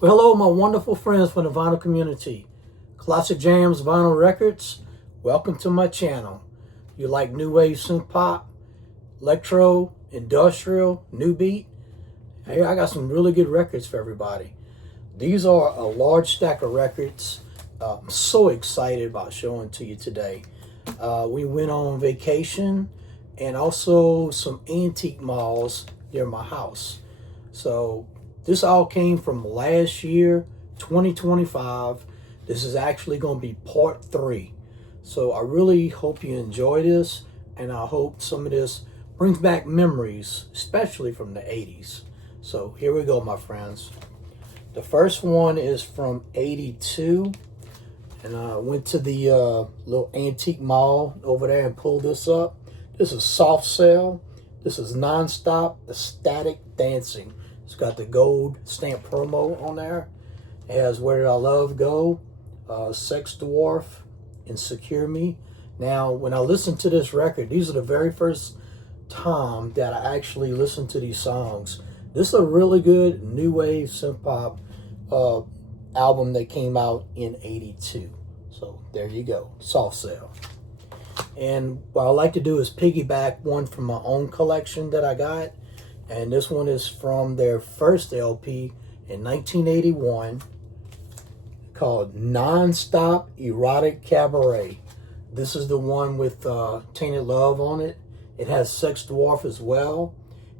Well, hello, my wonderful friends from the vinyl community. Classic Jams Vinyl Records, welcome to my channel. You like new wave synth pop, electro, industrial, new beat? Hey, I got some really good records for everybody. These are a large stack of records. I'm so excited about showing to you today. We went on vacation and also some antique malls near my house. So this all came from last year, 2025. This is actually going to be part 3. So I really hope you enjoy this, and I hope some of this brings back memories, especially from the 80s. So here we go, my friends. The first one is from 82, and I went to the little antique mall over there and pulled this up. This is Soft Cell. This is Non-Stop Ecstatic Dancing. It's got the gold stamp promo on there. It has Where Did I Love Go, Sex Dwarf, and Secure Me. Now, when I listened to this record, these are the very first time that I actually listened to these songs. This is a really good new wave synth pop album that came out in 82. So there you go, Soft Cell. And what I like to do is piggyback one from my own collection that I got. And this one is from their first LP in 1981 called Non-Stop Erotic Cabaret. This is the one with Tainted Love on it. It has Sex Dwarf as well.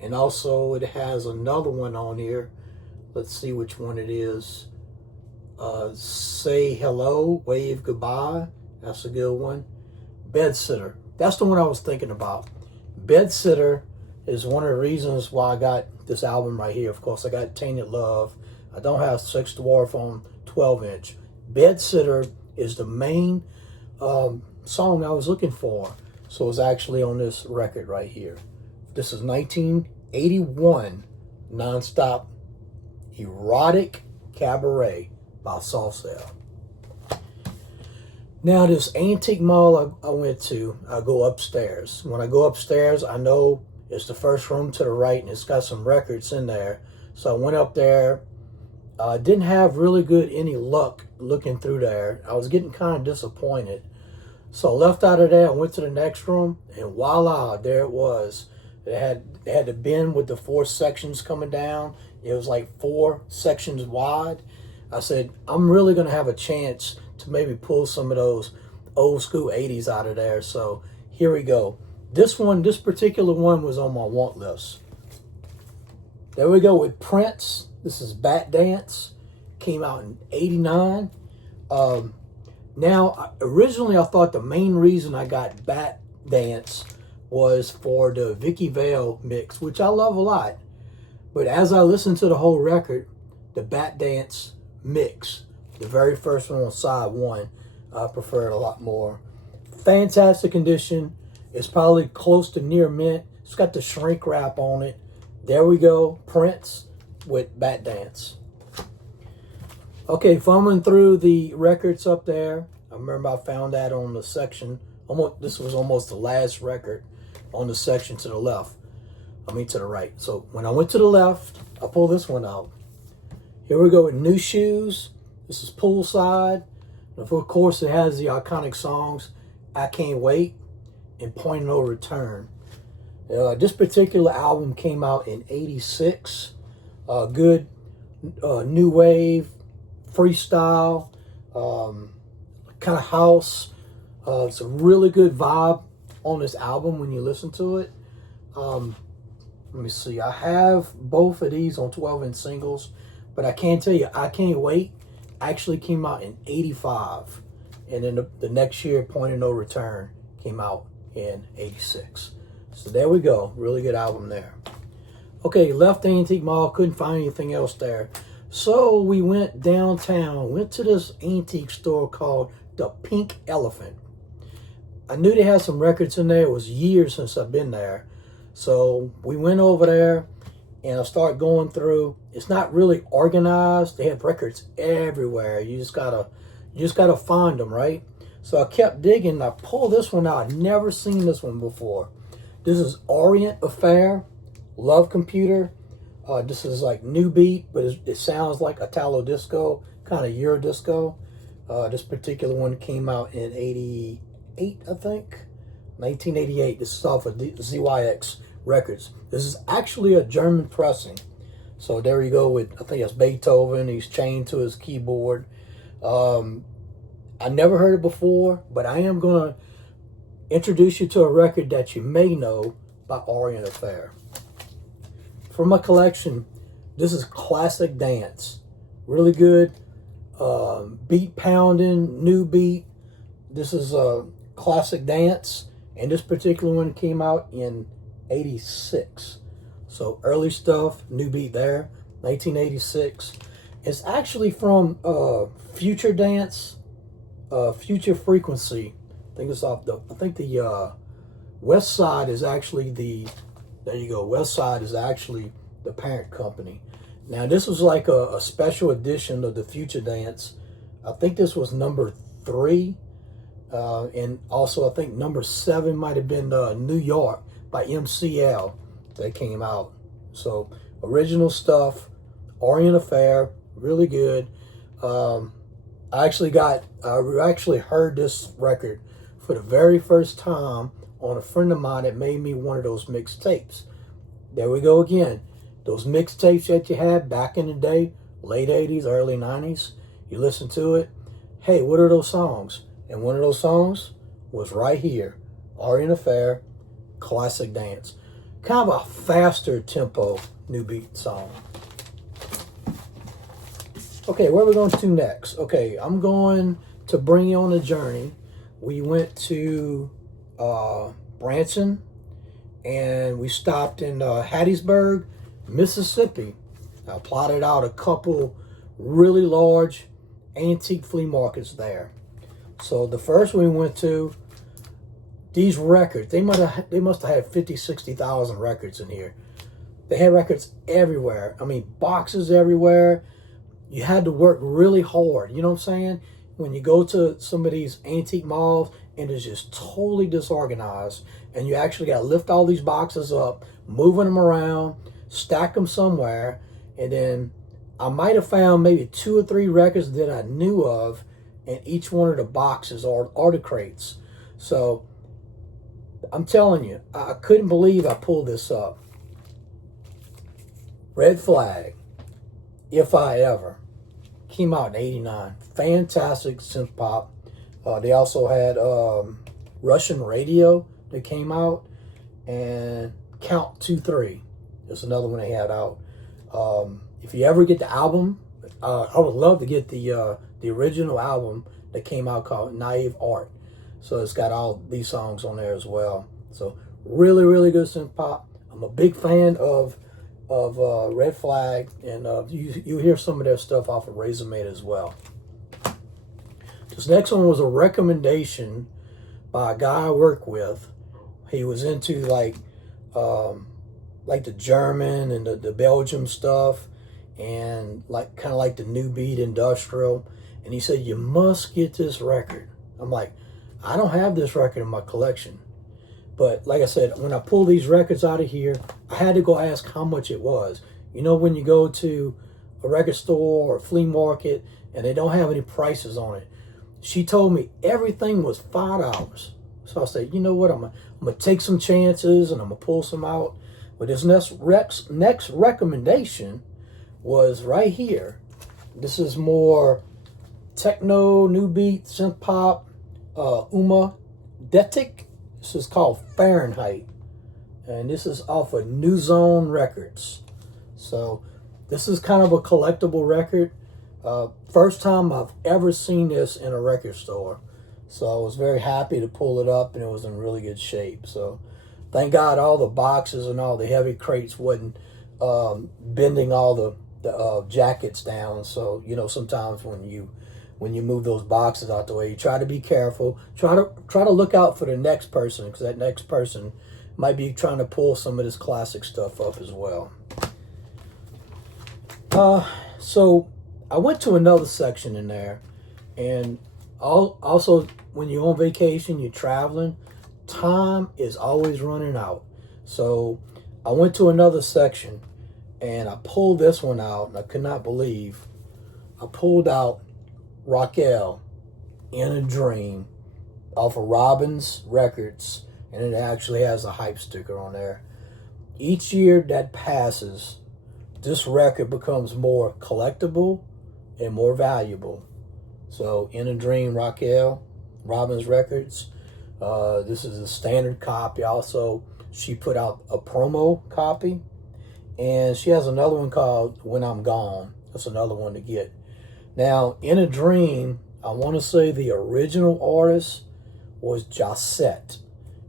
And also it has another one on here. Let's see which one it is. Say Hello, Wave Goodbye. That's a good one. Bedsitter. That's the one I was thinking about. Bedsitter is one of the reasons why I got this album right here. Of course, I got Tainted Love. I don't have Sex Dwarf on 12-inch. Bedsitter is the main song I was looking for. So it's actually on this record right here. This is 1981 Non-Stop Erotic Cabaret by Soft Cell. Now, this antique mall I went to, I go upstairs. When I go upstairs, I know it's the first room to the right, and it's got some records in there. So I went up there. Didn't have really good any luck looking through there. I was getting kind of disappointed. So I left out of there. I went to the next room, and voila, there it was. It had the bin with the 4 sections coming down. It was like 4 sections wide. I said, I'm really going to have a chance to maybe pull some of those old school 80s out of there. So here we go. This particular one was on my want list. There we go with Prince. This is Bat Dance. Came out in 89. Now, originally I thought the main reason I got Bat Dance was for the Vicky Vale mix, which I love a lot. But as I listened to the whole record, the Bat Dance mix, the very first one on side 1, I prefer it a lot more. Fantastic condition. It's probably close to near mint. It's got the shrink wrap on it. There we go, Prince with Bat Dance. Okay, fumbling through the records up there. I remember I found that on the section. This was almost the last record on the section to the left. To the right. So when I went to the left, I pulled this one out. Here we go with New Shoes. This is Poolside. And of course, it has the iconic songs I Can't Wait and Point of No Return. This particular album came out in 86. Good new wave, freestyle, kind of house. It's a really good vibe on this album when you listen to it. Let me see. I have both of these on 12-inch singles, but I can tell you, I Can't Wait actually came out in 85. And then the next year, Point of No Return came out in 86. So there we go. Really good album there. Okay, left the antique mall. Couldn't find anything else there. So we went downtown. Went to this antique store called the Pink Elephant. I knew they had some records in there. It was years since I've been there. So we went over there and I started going through. It's not really organized. They have records everywhere. You just gotta find them, right? So I kept digging. I pulled this one out. I'd never seen this one before. This is Orient Affair, Love Computer, This is like new beat, but it sounds like Italo disco, kind of Euro disco. This particular one came out in 88, I think. 1988. This is off of ZYX Records. This is actually a German pressing. So there you go with, I think it's Beethoven. He's chained to his keyboard. I never heard it before, but I am going to introduce you to a record that you may know by Orient Affair. For my collection, this is classic dance. Really good beat pounding, new beat. This is a classic dance, and this particular one came out in 86. So early stuff, new beat there, 1986. It's actually from Future Dance, Future Frequency. I think it's off the, I think the West Side is actually the, there you go, West Side is actually the parent company. Now this was like a special edition of the Future Dance. I think this was number 3. And also I think number 7 might have been New York by MCL that came out. So original stuff, Orient Affair, really good. I actually heard this record for the very first time on a friend of mine that made me one of those mixtapes. There we go again. Those mixtapes that you had back in the day, late 80s, early 90s, you listen to it. Hey, what are those songs? And one of those songs was right here, Orient Affair, classic dance. Kind of a faster tempo new beat song. Okay, where are we going to next? Okay, I'm going to bring you on a journey. We went to Branson, and we stopped in Hattiesburg, Mississippi. I plotted out a couple really large antique flea markets there. So the first one we went to, these records, they must have had 50, 60,000 records in here. They had records everywhere. I mean, boxes everywhere. You had to work really hard. You know what I'm saying? When you go to some of these antique malls and it's just totally disorganized, and you actually got to lift all these boxes up, moving them around, stack them somewhere, and then I might have found maybe 2 or 3 records that I knew of in each one of the boxes or the crates. So I'm telling you, I couldn't believe I pulled this up. Red Flag, If I Ever, came out in 89. Fantastic synth pop. They also had Russian Radio that came out, and Count 2-3 is another one they had out. If you ever get the album, I would love to get the original album that came out called Naive Art. So it's got all these songs on there as well. So really, really good synth pop. I'm a big fan of Red Flag, and you hear some of their stuff off of Razormaid as well. This next one was a recommendation by a guy I work with. He was into like the German and the Belgium stuff, and like kind of like the new beat industrial. And he said, you must get this record. I'm like, I don't have this record in my collection. But like I said, when I pull these records out of here, I had to go ask how much it was. You know, when you go to a record store or a flea market and they don't have any prices on it. She told me everything was $5. So I said, you know what, I'm gonna take some chances and I'm gonna pull some out. But this next recommendation was right here. This is more techno, new beat, synth pop, Uma Detic. This is called Fahrenheit, and this is off of New Zone Records. So this is kind of a collectible record. First time I've ever seen this in a record store. So I was very happy to pull it up, and it was in really good shape. So thank God all the boxes and all the heavy crates wasn't bending all the jackets down. So, you know, sometimes when you move those boxes out the way, you try to be careful. Try to look out for the next person, because that next person might be trying to pull some of this classic stuff up as well. So I went to another section in there, and also when you're on vacation, you're traveling, time is always running out. So I went to another section, and I pulled this one out, and I could not believe I pulled out Raquel in a Dream off of Robin's Records, and it actually has a hype sticker on there. Each year that passes, this record becomes more collectible and more valuable. So, In a Dream, Raquel, Robin's Records. This is a standard copy. Also, she put out a promo copy, and she has another one called When I'm Gone. That's another one to get. Now, In a Dream, I want to say the original artist was Josette,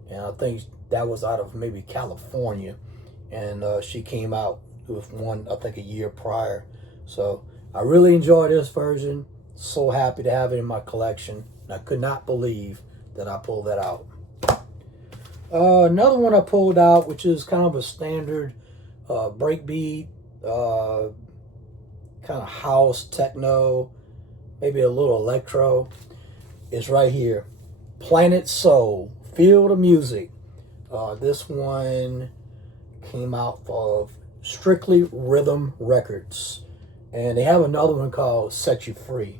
and I think that was out of maybe California, and she came out with one, I think, a year prior. So I really enjoy this version. So happy to have it in my collection. And I could not believe that I pulled that out. Another one I pulled out, which is kind of a standard breakbeat, kind of house, techno, maybe a little electro, is right here. Planet Soul, Feel the Music. This one came out of Strictly Rhythm Records. And they have another one called Set You Free.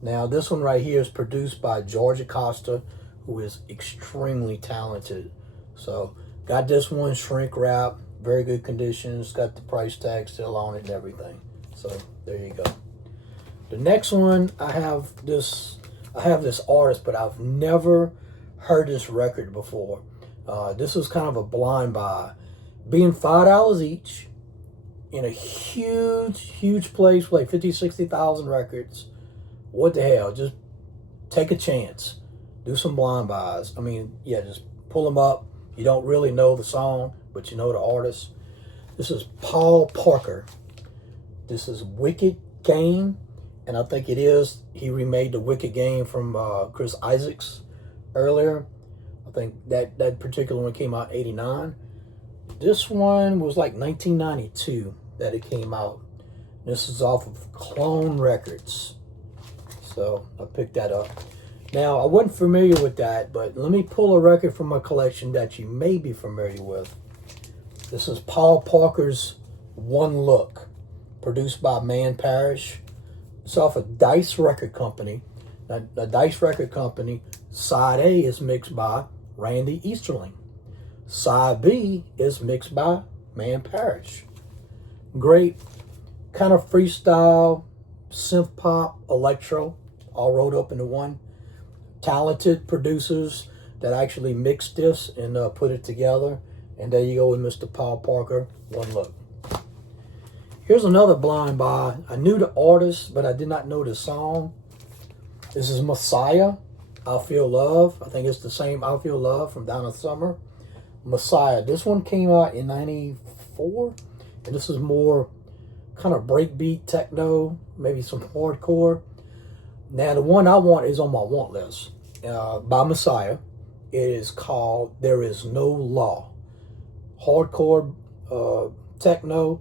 Now, this one right here is produced by George Acosta, who is extremely talented. So, got this one shrink wrap, very good conditions, got the price tag still on it and everything. So, there you go. The next one, I have this artist, but I've never heard this record before. This is kind of a blind buy. Being $5 each in a huge place, like 50, 60,000 records. What the hell? Just take a chance. Do some blind buys. I mean, yeah, just pull them up. You don't really know the song, but you know the artist. This is Paul Parker. This is Wicked Game. And I think it is. He remade the Wicked Game from Chris Isaacs earlier. I think that particular one came out in '89. This one was like 1992 that it came out. This is off of Clone Records. So I picked that up. Now, I wasn't familiar with that, but let me pull a record from my collection that you may be familiar with. This is Paul Parker's One Look, produced by Man Parrish. It's off of Dice Record Company. Now, the Dice Record Company, Side A is mixed by Randy Easterling. Side B is mixed by Man Parrish. Great kind of freestyle, synth-pop, electro, all rolled up into one. Talented producers that actually mixed this and put it together. And there you go with Mr. Paul Parker, One Look. Here's another blind buy. I knew the artist, but I did not know the song. This is Messiah, I Feel Love. I think it's the same I Feel Love from Donna Summer. Messiah. This one came out in '94. And this is more kind of breakbeat techno, maybe some hardcore. Now, the one I want is on my want list by Messiah. It is called There Is No Law. Hardcore techno.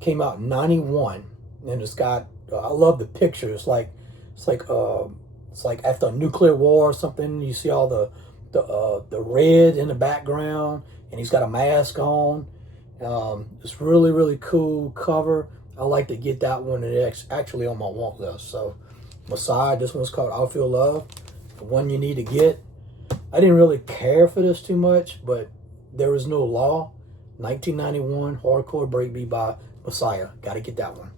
Came out in '91, and it's got. I love the picture. It's like after a nuclear war or something. You see all the red in the background, and he's got a mask on. It's really cool cover. I like to get that one, and it's actually on my want list. So, Messiah. This one's called I Feel Love. The one you need to get. I didn't really care for this too much, but There Is No Law. 1991 hardcore breakbeat by Messiah. Got to get that one.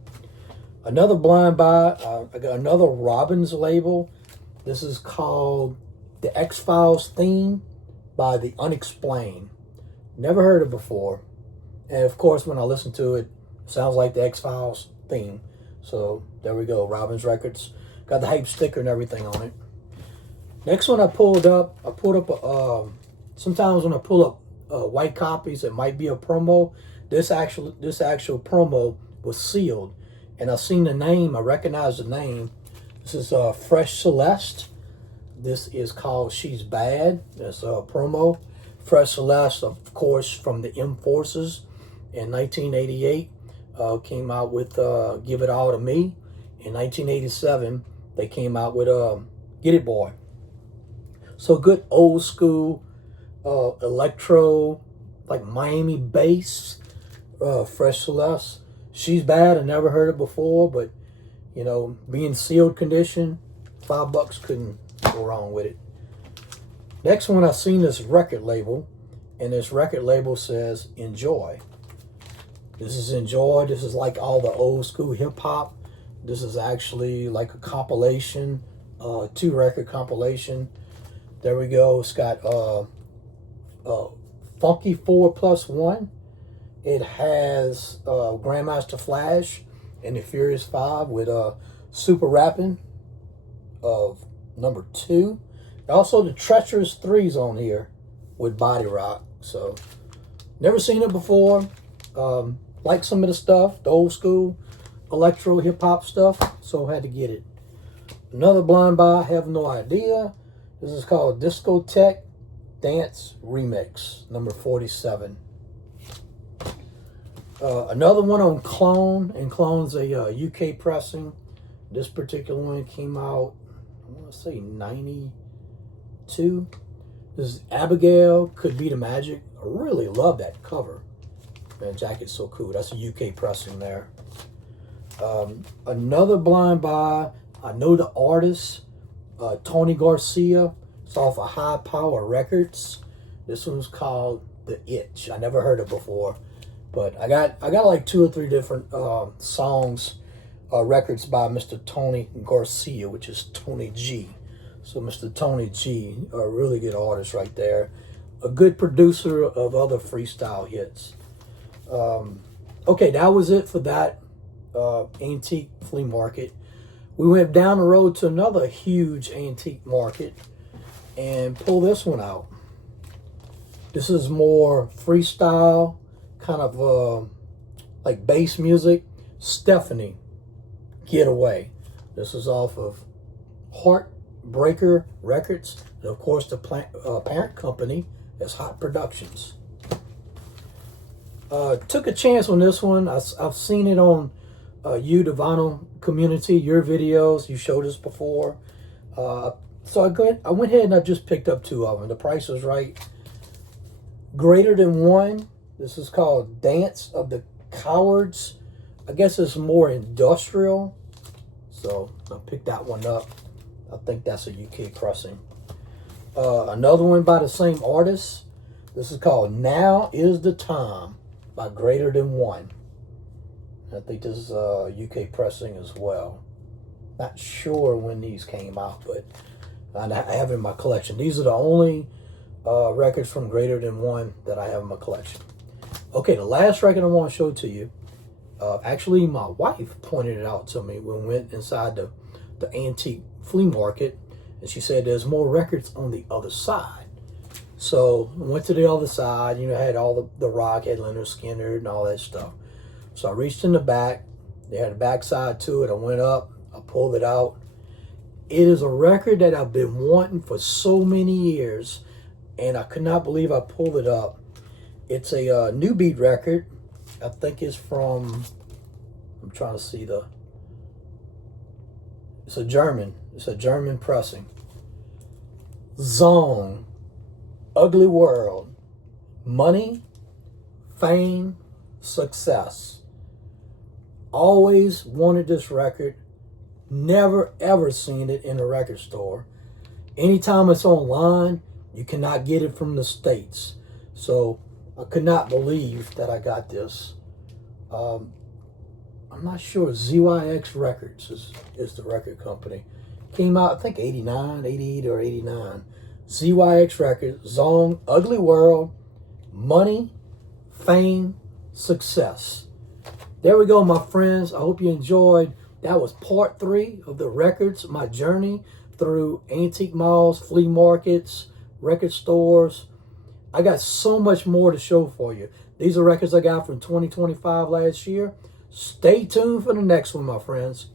Another blind buy. I got another Robin's label. This is called The X-Files Theme by The Unexplained. Never heard it before. And of course, when I listen to it, it sounds like the X-Files theme. So there we go. Robin's Records. Got the hype sticker and everything on it. Next one I pulled up. Sometimes when I pull up white copies, it might be a promo. This actual promo was sealed, and I seen the name. I recognize the name. This is Fresh Celeste. This is called She's Bad. That's a promo. Fresh Celeste, of course, from the M Forces in 1988, came out with Give It All to Me. In 1987, they came out with Get It Boy. So good old school electro, like Miami bass, Fresh Celeste. She's bad. I never heard it before, but you know, being sealed condition, $5 couldn't go wrong with it. Next one, I seen this record label, and this record label says Enjoy. This is Enjoy. This is like all the old school hip hop. This is actually like a compilation, 2-record compilation. There we go. It's got Funky 4+1. It has Grandmaster Flash and the Furious 5 with Super Rapping of number 2. Also, the Treacherous 3's on here with Body Rock. So, never seen it before. Like some of the stuff, the old school electro hip hop stuff. So, had to get it. Another blind buy, I have no idea. This is called Discotheque Dance Remix, number 47. Another one on Clone, and Clone's a UK pressing. This particular one came out, I want to say 92. This is Abigail, Could Be the Magic. I really love that cover. Man, jacket's so cool. That's a UK pressing there. Another blind buy, I know the artist, Tony Garcia. It's off of High Power Records. This one's called The Itch. I never heard it before, but I got like 2 or 3 different songs, records by Mr. Tony Garcia, which is Tony G. So Mr. Tony G, a really good artist right there. A good producer of other freestyle hits. Okay, that was it for that antique flea market. We went down the road to another huge antique market and pulled this one out. This is more freestyle, kind of like bass music. Stephanie, Getaway. This is off of Heartbreaker Records, and of course the parent company is Hot Productions. Took a chance on this one. I've seen it on you, the vinyl community, your videos. You showed us before. So I went ahead and I just picked up 2 of them. The price was right. Greater Than One. This is called Dance of the Cowards. I guess it's more industrial. So I picked that one up. I think that's a UK pressing. Another one by the same artist. This is called Now Is the Time by Greater Than One. I think this is UK pressing as well. Not sure when these came out, but I have it in my collection. These are the only records from Greater Than One that I have in my collection. Okay, the last record I want to show to you. Actually, my wife pointed it out to me when we went inside the antique flea market, and she said there's more records on the other side. So I went to the other side. You know, had all the rock, had Leonard Skinner and all that stuff. So I reached in the back. They had a backside to it. I went up. I pulled it out. It is a record that I've been wanting for so many years, and I could not believe I pulled it up. It's a new beat record. I think it's from, I'm trying to see it's a German pressing. Zong, Ugly World, Money, Fame, Success. Always wanted this record. Never ever seen it in a record store. Anytime it's online, you cannot get it from the States. So I could not believe that I got this. I'm not sure. ZYX Records is the record company. Came out, I think, 89, 88, or 89. ZYX Records, Zong, Ugly World, Money, Fame, Success. There we go, my friends. I hope you enjoyed. That was part 3 of the records, my journey through antique malls, flea markets, record stores. I got so much more to show for you. These are records I got from 2025 last year. Stay tuned for the next one, my friends.